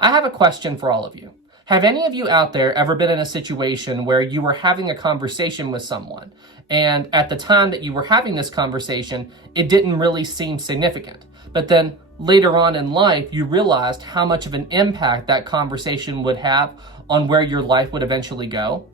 I have a question for all of you. Have any of you out there ever been in a situation where you were having a conversation with someone, and at the time that you were having this conversation, it didn't really seem significant, but then later on in life, you realized how much of an impact that conversation would have on where your life would eventually go?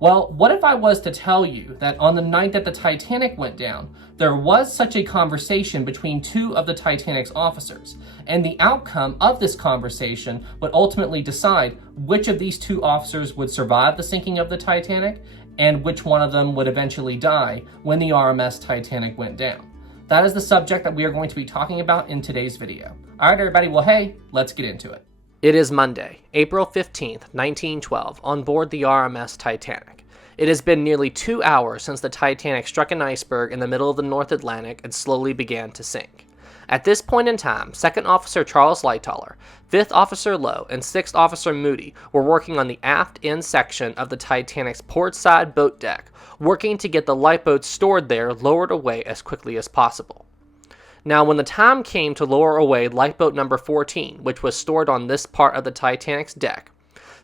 Well, what if I was to tell you that on the night that the Titanic went down, there was such a conversation between two of the Titanic's officers, and the outcome of this conversation would ultimately decide which of these two officers would survive the sinking of the Titanic and which one of them would eventually die when the RMS Titanic went down. That is the subject that we are going to be talking about in today's video. All right, everybody, well, hey, let's get into it. It is Monday, April 15th, 1912, on board the RMS Titanic. It has been nearly 2 hours since the Titanic struck an iceberg in the middle of the North Atlantic and slowly began to sink. At this point in time, 2nd Officer Charles Lightoller, 5th Officer Lowe, and 6th Officer Moody were working on the aft end section of the Titanic's port side boat deck, working to get the lifeboats stored there lowered away as quickly as possible. Now, when the time came to lower away lifeboat number 14, which was stored on this part of the Titanic's deck,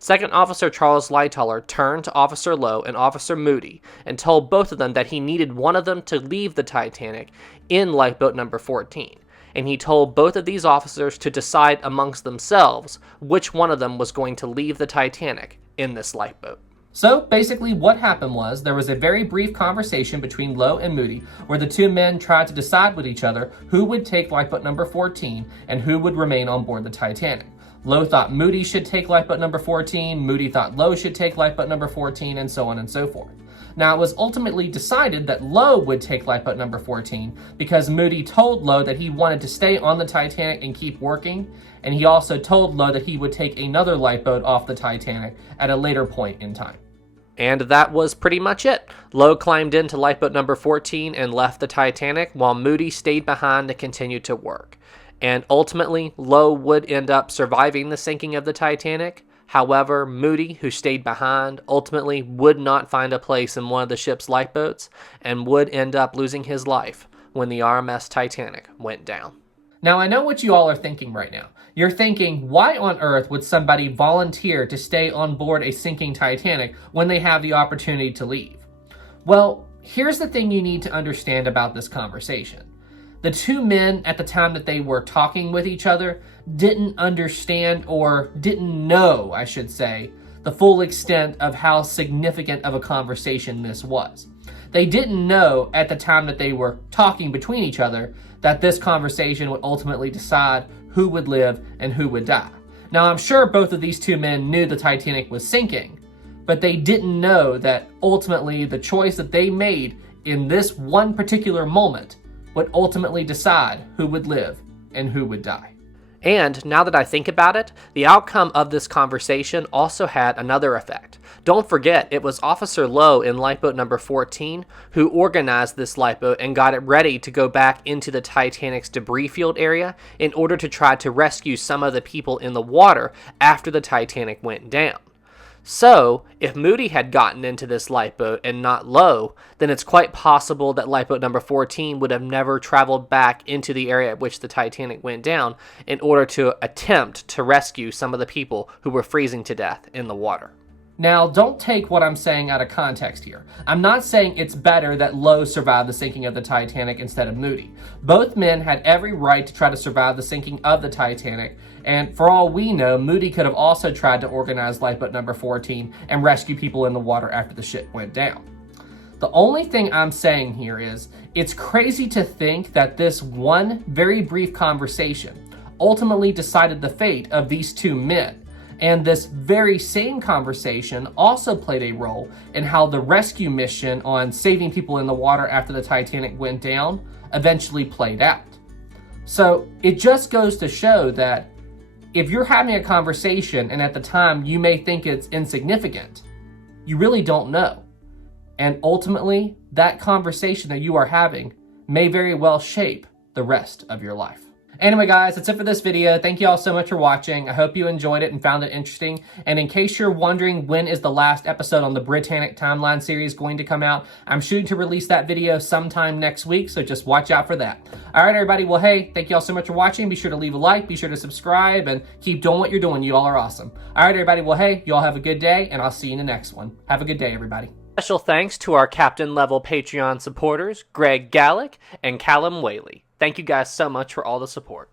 2nd Officer Charles Lightoller turned to Officer Lowe and Officer Moody and told both of them that he needed one of them to leave the Titanic in lifeboat number 14. And he told both of these officers to decide amongst themselves which one of them was going to leave the Titanic in this lifeboat. So basically what happened was there was a very brief conversation between Lowe and Moody where the two men tried to decide with each other who would take lifeboat number 14 and who would remain on board the Titanic. Lowe thought Moody should take lifeboat number 14, Moody thought Lowe should take lifeboat number 14, and so on and so forth. Now, it was ultimately decided that Lowe would take lifeboat number 14 because Moody told Lowe that he wanted to stay on the Titanic and keep working, and he also told Lowe that he would take another lifeboat off the Titanic at a later point in time. And that was pretty much it. Lowe climbed into lifeboat number 14 and left the Titanic, while Moody stayed behind to continue to work. And ultimately, Lowe would end up surviving the sinking of the Titanic. However, Moody, who stayed behind, ultimately would not find a place in one of the ship's lifeboats and would end up losing his life when the RMS Titanic went down. Now, I know what you all are thinking right now. You're thinking, why on earth would somebody volunteer to stay on board a sinking Titanic when they have the opportunity to leave? Well, here's the thing you need to understand about this conversation. The two men at the time that they were talking with each other didn't understand, or didn't know, I should say, the full extent of how significant of a conversation this was. They didn't know at the time that they were talking between each other that this conversation would ultimately decide who would live and who would die. Now, I'm sure both of these two men knew the Titanic was sinking, but they didn't know that ultimately the choice that they made in this one particular moment would ultimately decide who would live and who would die. And now that I think about it, the outcome of this conversation also had another effect. Don't forget, it was Officer Lowe in lifeboat number 14 who organized this lifeboat and got it ready to go back into the Titanic's debris field area in order to try to rescue some of the people in the water after the Titanic went down. So, if Moody had gotten into this lifeboat and not Lowe, then it's quite possible that lifeboat number 14 would have never traveled back into the area at which the Titanic went down in order to attempt to rescue some of the people who were freezing to death in the water. Now, don't take what I'm saying out of context here. I'm not saying it's better that Lowe survived the sinking of the Titanic instead of Moody. Both men had every right to try to survive the sinking of the Titanic, and for all we know, Moody could have also tried to organize lifeboat number 14 and rescue people in the water after the ship went down. The only thing I'm saying here is, it's crazy to think that this one very brief conversation ultimately decided the fate of these two men. And this very same conversation also played a role in how the rescue mission on saving people in the water after the Titanic went down eventually played out. So it just goes to show that if you're having a conversation and at the time you may think it's insignificant, you really don't know. And ultimately, that conversation that you are having may very well shape the rest of your life. Anyway, guys, that's it for this video. Thank you all so much for watching. I hope you enjoyed it and found it interesting. And in case you're wondering when is the last episode on the Britannic Timeline series going to come out, I'm shooting to release that video sometime next week, so just watch out for that. All right, everybody. Well, hey, thank you all so much for watching. Be sure to leave a like, be sure to subscribe, and keep doing what you're doing. You all are awesome. All right, everybody. Well, hey, you all have a good day, and I'll see you in the next one. Have a good day, everybody. Special thanks to our Captain level Patreon supporters, Greg Gallick and Callum Whaley. Thank you guys so much for all the support.